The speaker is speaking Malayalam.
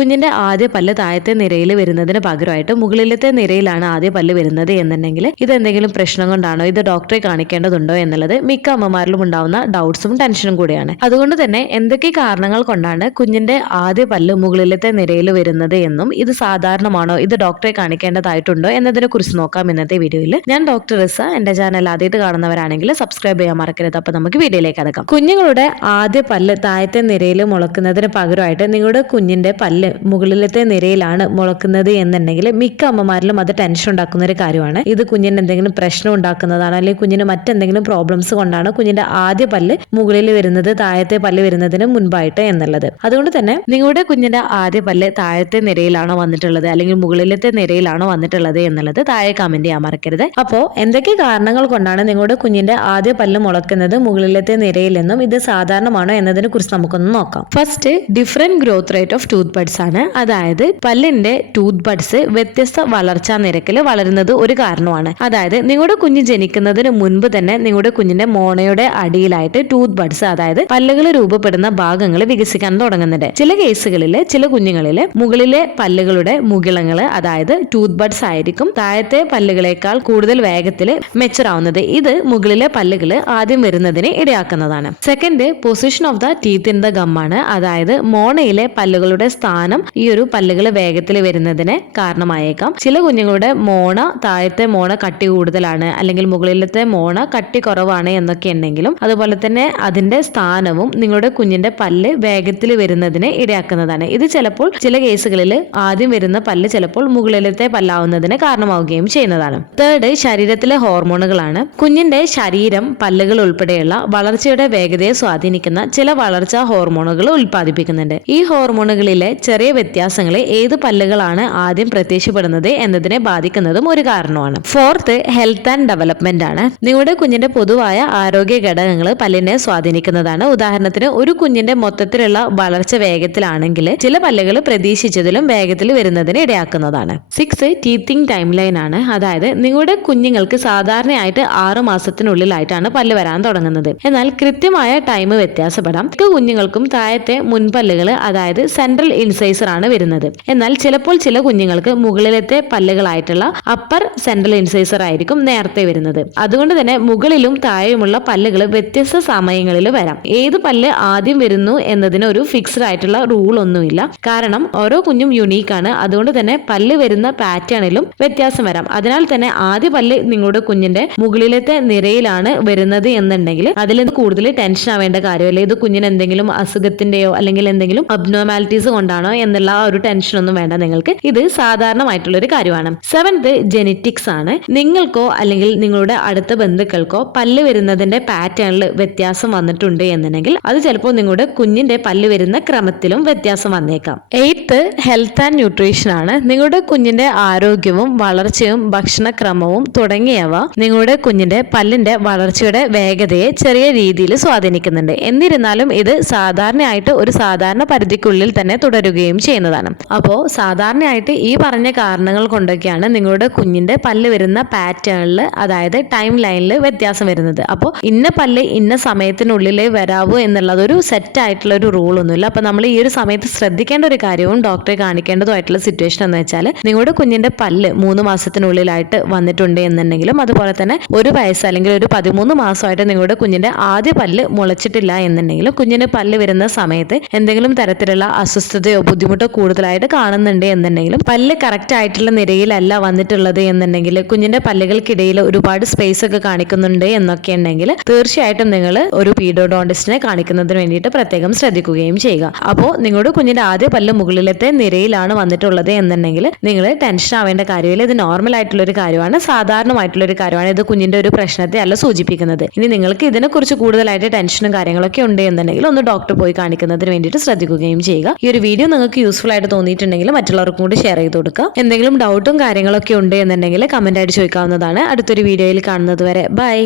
കുഞ്ഞിന്റെ ആദ്യ പല്ല് താഴത്തെ നിരയിൽ വരുന്നതിന് പകരമായിട്ട് മുകളിലത്തെ നിരയിലാണ് ആദ്യ പല്ല് വരുന്നത് എന്നുണ്ടെങ്കിൽ ഇത് എന്തെങ്കിലും പ്രശ്നം കൊണ്ടാണോ ഇത് ഡോക്ടറെ കാണിക്കേണ്ടതുണ്ടോ എന്നുള്ളത് മിക്ക അമ്മമാരിലും ഉണ്ടാവുന്ന ഡൗട്ട്സും ടെൻഷനും കൂടിയാണ്. അതുകൊണ്ട് തന്നെ എന്തൊക്കെ കാരണങ്ങൾ കൊണ്ടാണ് കുഞ്ഞിന്റെ ആദ്യ പല്ല് മുകളിലത്തെ നിരയിൽ വരുന്നത് എന്നും ഇത് സാധാരണമാണോ ഇത് ഡോക്ടറെ കാണിക്കേണ്ടതായിട്ടുണ്ടോ എന്നതിനെ കുറിച്ച് നോക്കാം ഇന്നത്തെ വീഡിയോയിൽ ഞാൻ ഡോക്ടർ റിസ എന്റെ ചാനൽ ആദ്യമായിട്ട് കാണുന്നവരാണെങ്കിൽ സബ്സ്ക്രൈബ് ചെയ്യാൻ മറക്കരുത്. അപ്പൊ നമുക്ക് വീഡിയോയിലേക്ക് അടക്കാം കുഞ്ഞുങ്ങളുടെ ആദ്യ പല്ല് താഴത്തെ നിരയിൽ മുളക്കുന്നതിന് പകരമായിട്ട് നിങ്ങളുടെ കുഞ്ഞിന്റെ പല്ല് മുകളിലത്തെ നിരയിലാണ് മുളക്കുന്നത് എന്നുണ്ടെങ്കിൽ മിക്ക അമ്മമാരിലും അത് ടെൻഷൻ ഉണ്ടാക്കുന്ന ഒരു കാര്യമാണ്. ഇത് കുഞ്ഞിന് എന്തെങ്കിലും പ്രശ്നം ഉണ്ടാക്കുന്നതാണ് അല്ലെങ്കിൽ കുഞ്ഞിന് മറ്റെന്തെങ്കിലും പ്രോബ്ലംസ് കൊണ്ടാണ് കുഞ്ഞിന്റെ ആദ്യ പല്ല് മുകളിൽ വരുന്നത് താഴത്തെ പല്ല് വരുന്നതിന് മുൻപായിട്ട് എന്നുള്ളത്. അതുകൊണ്ട് തന്നെ നിങ്ങളുടെ കുഞ്ഞിന്റെ ആദ്യ പല്ല് താഴത്തെ നിരയിലാണോ വന്നിട്ടുള്ളത് അല്ലെങ്കിൽ മുകളിലത്തെ നിരയിലാണോ വന്നിട്ടുള്ളത് എന്നുള്ളത് താഴെ കമന്റ് ചെയ്യാൻ മറക്കരുത്. അപ്പോൾ എന്തൊക്കെ കാരണങ്ങൾ കൊണ്ടാണ് നിങ്ങളുടെ കുഞ്ഞിന്റെ ആദ്യ പല്ല് മുളക്കുന്നത് മുകളിലത്തെ നിരയിൽ നിന്നും ഇത് സാധാരണമാണോ എന്നതിനെ കുറിച്ച് നമുക്കൊന്ന് നോക്കാം. First different growth rate of tooth buds ആണ്. അതായത് പല്ലിന്റെ ടൂത്ത് ബഡ്സ് വ്യത്യസ്ത വളർച്ചാ നിരക്കിൽ വളരുന്നത് ഒരു കാരണമാണ്. അതായത് നിങ്ങളുടെ കുഞ്ഞ് ജനിക്കുന്നതിന് മുൻപ് തന്നെ നിങ്ങളുടെ കുഞ്ഞിന്റെ മോണയുടെ അടിയിലായിട്ട് ടൂത്ത് ബഡ്സ് അതായത് പല്ലുകൾ രൂപപ്പെടുന്ന ഭാഗങ്ങൾ വികസിക്കാൻ തുടങ്ങുന്നുണ്ട്. ചില കേസുകളിൽ ചില കുഞ്ഞുങ്ങളിൽ മുകളിലെ പല്ലുകളുടെ മുകിളങ്ങൾ അതായത് ടൂത്ത് ബഡ്സ് ആയിരിക്കും താഴത്തെ പല്ലുകളേക്കാൾ കൂടുതൽ വേഗത്തിൽ മെച്ചറാവുന്നത് ഇത് മുകളിലെ പല്ലുകൾ ആദ്യം വരുന്നതിന് ഇടയാക്കുന്നതാണ്. Second position of the teeth in the ഗമ്മാണ് അതായത് മോണയിലെ പല്ലുകളുടെ സ്ഥാനം ഈ ഒരു പല്ലുകൾ വേഗത്തിൽ വരുന്നതിന് കാരണമായേക്കാം. ചില കുഞ്ഞുങ്ങളുടെ മോണ താഴത്തെ മോണ കട്ടി കൂടുതലാണ് അല്ലെങ്കിൽ മുകളിലത്തെ മോണ കട്ടി കുറവാണ് എന്നൊക്കെ ഉണ്ടെങ്കിലും അതുപോലെ തന്നെ അതിന്റെ സ്ഥാനവും നിങ്ങളുടെ കുഞ്ഞിന്റെ പല്ല് വേഗത്തിൽ വരുന്നതിന് ഇടയാക്കുന്നതാണ്. ഇത് ചിലപ്പോൾ ചില കേസുകളിൽ ആദ്യം വരുന്ന പല്ല് ചിലപ്പോൾ മുകളിലത്തെ പല്ലാവുന്നതിന് കാരണമാവുകയും ചെയ്യുന്നതാണ്. തേർഡ് ശരീരത്തിലെ ഹോർമോണുകളാണ്. കുഞ്ഞിന്റെ ശരീരം പല്ലുകൾ ഉൾപ്പെടെയുള്ള വളർച്ചയുടെ വേഗതയെ സ്വാധീനിക്കുന്ന ചില വളർച്ചാ ഹോർമോണുകൾ ഉൽപ്പാദിപ്പിക്കുന്നുണ്ട്. ഈ ഹോർമോണുകളിലെ ചെറിയ വ്യത്യാസങ്ങളെ ഏത് പല്ലുകളാണ് ആദ്യം പ്രത്യക്ഷപ്പെടുന്നത് എന്നതിനെ ബാധിക്കുന്നതും ഒരു കാരണമാണ് ഫോർത്ത് ഹെൽത്ത് ആൻഡ് ഡെവലപ്മെന്റ് ആണ്. നിങ്ങളുടെ കുഞ്ഞിന്റെ പൊതുവായ ആരോഗ്യ ഘടകങ്ങൾ പല്ലിനെ സ്വാധീനിക്കുന്നതാണ്. ഉദാഹരണത്തിന് ഒരു കുഞ്ഞിന്റെ മൊത്തത്തിലുള്ള വളർച്ച വേഗത്തിലാണെങ്കിൽ ചില പല്ലുകൾ പ്രതീക്ഷിച്ചതിലും വേഗത്തിൽ വരുന്നതിന് ഇടയാക്കുന്നതാണ്. സിക്സ് ടീത്തിങ് ടൈം ലൈൻ ആണ്. അതായത് നിങ്ങളുടെ കുഞ്ഞുങ്ങൾക്ക് സാധാരണയായിട്ട് ആറു മാസത്തിനുള്ളിലായിട്ടാണ് പല്ല് വരാൻ തുടങ്ങുന്നത്. എന്നാൽ കൃത്യമായ ടൈം വ്യത്യാസപ്പെടാം. കുഞ്ഞുങ്ങൾക്കും താഴത്തെ മുൻപല്ലുകൾ അതായത് സെൻട്രൽ ഇൻസൈസർ ആണ് വരുന്നത്. എന്നാൽ ചിലപ്പോൾ ചില കുഞ്ഞുങ്ങൾക്ക് മുകളിലത്തെ പല്ലുകളായിട്ടുള്ള അപ്പർ സെൻട്രൽ ഇൻസൈസർ ആയിരിക്കും നേരത്തെ വരുന്നത്. അതുകൊണ്ട് തന്നെ മുകളിലും താഴെയുമുള്ള പല്ലുകൾ വ്യത്യസ്ത സമയങ്ങളിൽ വരാം. ഏത് പല്ല് ആദ്യം വരുന്നു എന്നതിന് ഒരു ഫിക്സ്ഡ് ആയിട്ടുള്ള റൂൾ ഒന്നുമില്ല. കാരണം ഓരോ കുഞ്ഞും യുണീക്ക് ആണ്. അതുകൊണ്ട് തന്നെ പല്ല് വരുന്ന പാറ്റേണിലും വ്യത്യാസം വരാം. അതിനാൽ തന്നെ ആദ്യ പല്ല് നിങ്ങളുടെ കുഞ്ഞിന്റെ മുകളിലത്തെ നിരയിലാണ് വരുന്നത് എന്നുണ്ടെങ്കിൽ അതിൽ കൂടുതൽ ടെൻഷൻ ആവേണ്ട കാര്യമല്ല. ഇത് കുഞ്ഞിന് എന്തെങ്കിലും അസുഖത്തിന്റെയോ അല്ലെങ്കിൽ എന്തെങ്കിലും അബ്നോമാലിറ്റീസ് കൊണ്ടാണോ എന്നുള്ള ആ ഒരു ടെൻഷൻ ഒന്നും വേണ്ട നിങ്ങൾക്ക്. ഇത് സാധാരണമായിട്ടുള്ള ഒരു കാര്യമാണ്. സെവൻത് ജെനറ്റിക്സ് ആണ്. നിങ്ങൾക്കോ അല്ലെങ്കിൽ നിങ്ങളുടെ അടുത്ത ബന്ധുക്കൾക്കോ പല്ല് വരുന്നതിന്റെ പാറ്റേണിൽ വ്യത്യാസം വന്നിട്ടുണ്ട് എന്നുണ്ടെങ്കിൽ അത് ചിലപ്പോൾ നിങ്ങളുടെ കുഞ്ഞിന്റെ പല്ല് വരുന്ന ക്രമത്തിലും വ്യത്യാസം വന്നേക്കാം. എയ്ത്ത് ഹെൽത്ത് ആൻഡ് ന്യൂട്രീഷൻ ആണ്. നിങ്ങളുടെ കുഞ്ഞിന്റെ ആരോഗ്യവും വളർച്ചയും ഭക്ഷണക്രമവും തുടങ്ങിയവ നിങ്ങളുടെ കുഞ്ഞിന്റെ പല്ലിന്റെ വളർച്ചയുടെ വേഗതയെ ചെറിയ രീതിയിൽ സ്വാധീനിക്കുന്നുണ്ട്. എന്നിരുന്നാലും ഇത് സാധാരണയായിട്ട് ഒരു സാധാരണ പരിധിക്കുള്ളിൽ തന്നെ തുടരുകയും ചെയ്യുന്നതാണ്. അപ്പോൾ സാധാരണയായിട്ട് ഈ പറഞ്ഞ കാരണങ്ങൾ കൊണ്ടൊക്കെയാണ് നിങ്ങളുടെ കുഞ്ഞിന്റെ പല്ല് വരുന്ന പാറ്റേണിൽ അതായത് ടൈം ലൈനിൽ വ്യത്യാസം വരുന്നത്. അപ്പോൾ ഇന്ന പല്ല് ഇന്ന സമയത്തിനുള്ളിലേ വരാവൂ എന്നുള്ളത് ഒരു സെറ്റ് ആയിട്ടുള്ള ഒരു റൂൾ ഒന്നുമില്ല. അപ്പോൾ നമ്മൾ ഈ ഒരു സമയത്ത് ശ്രദ്ധിക്കേണ്ട ഒരു കാര്യവും ഡോക്ടറെ കാണിക്കേണ്ടതുമായിട്ടുള്ള സിറ്റുവേഷൻ എന്ന് വെച്ചാൽ നിങ്ങളുടെ കുഞ്ഞിന്റെ പല്ല് മൂന്ന് മാസത്തിനുള്ളിലായിട്ട് വന്നിട്ടുണ്ട് എന്നുണ്ടെങ്കിലും അതുപോലെ തന്നെ ഒരു വയസ്സ് അല്ലെങ്കിൽ ഒരു പതിമൂന്ന് മാസമായിട്ട് നിങ്ങളുടെ കുഞ്ഞിന്റെ ആദ്യ പല്ല് മുളച്ചിട്ടില്ല എന്നുണ്ടെങ്കിലും കുഞ്ഞിന് പല്ല് വരുന്ന സമയത്ത് എന്തെങ്കിലും തരത്തിലുള്ള അസ്വസ്ഥതയോ ബുദ്ധിമുട്ടോ കൂടുതലായിട്ട് കാണുന്നുണ്ട് എന്നുണ്ടെങ്കിലും പല്ല് കറക്റ്റ് ആയിട്ടുള്ള നിരയിലല്ല വന്നിട്ടുള്ളത് എന്നുണ്ടെങ്കിൽ കുഞ്ഞിന്റെ പല്ലുകൾക്കിടയിൽ ഒരുപാട് സ്പേസ് ഒക്കെ കാണിക്കുന്നുണ്ട് എന്നൊക്കെ ഉണ്ടെങ്കിൽ തീർച്ചയായിട്ടും നിങ്ങൾ ഒരു പീഡോഡോണ്ടിസ്റ്റിനെ കാണിക്കുന്നതിന് വേണ്ടിയിട്ട് പ്രത്യേകം ശ്രദ്ധിക്കുകയും ചെയ്യുക. അപ്പോൾ നിങ്ങളുടെ കുഞ്ഞിന്റെ ആദ്യ പല്ല് മുകളിലത്തെ നിരയിലാണ് വന്നിട്ടുള്ളത് എന്നുണ്ടെങ്കിൽ നിങ്ങൾ ടെൻഷൻ ആവേണ്ട കാര്യമില്ല. ഇത് നോർമൽ ആയിട്ടുള്ള ഒരു കാര്യമാണ്. സാധാരണമായിട്ടുള്ള ഒരു കാര്യമാണ് ഇത് കുഞ്ഞിന്റെ ഒരു പ്രശ്നത്തെ അല്ല സൂചിപ്പിക്കുന്നത്. ഇനി നിങ്ങൾക്ക് ഇതിനെക്കുറിച്ച് കൂടുതലായിട്ട് ടെൻഷനും കാര്യങ്ങളൊക്കെ ഉണ്ട് എന്നുണ്ടെങ്കിൽ ഒന്ന് ഡോക്ടർ പോയി കാണിക്കുന്നതിന് വേണ്ടിയിട്ട് ശ്രദ്ധിക്കുകയും ചെയ്യുക. ഈ ഒരു വീഡിയോ നിങ്ങൾക്ക് യൂസ്ഫുൾ ആയിട്ട് തോന്നിയിട്ടുണ്ടെങ്കിൽ മറ്റുള്ളവർക്കും കൂടി ഷെയർ ചെയ്ത് കൊടുക്കുക എന്തെങ്കിലും ഡൗട്ടും കാര്യങ്ങളൊക്കെ ഉണ്ട് എന്നുണ്ടെങ്കിൽ കമന്റ് ആയിട്ട് ചോദിക്കാവുന്നതാണ്. അടുത്തൊരു വീഡിയോയിൽ കാണുന്നത് വരെ. ബൈ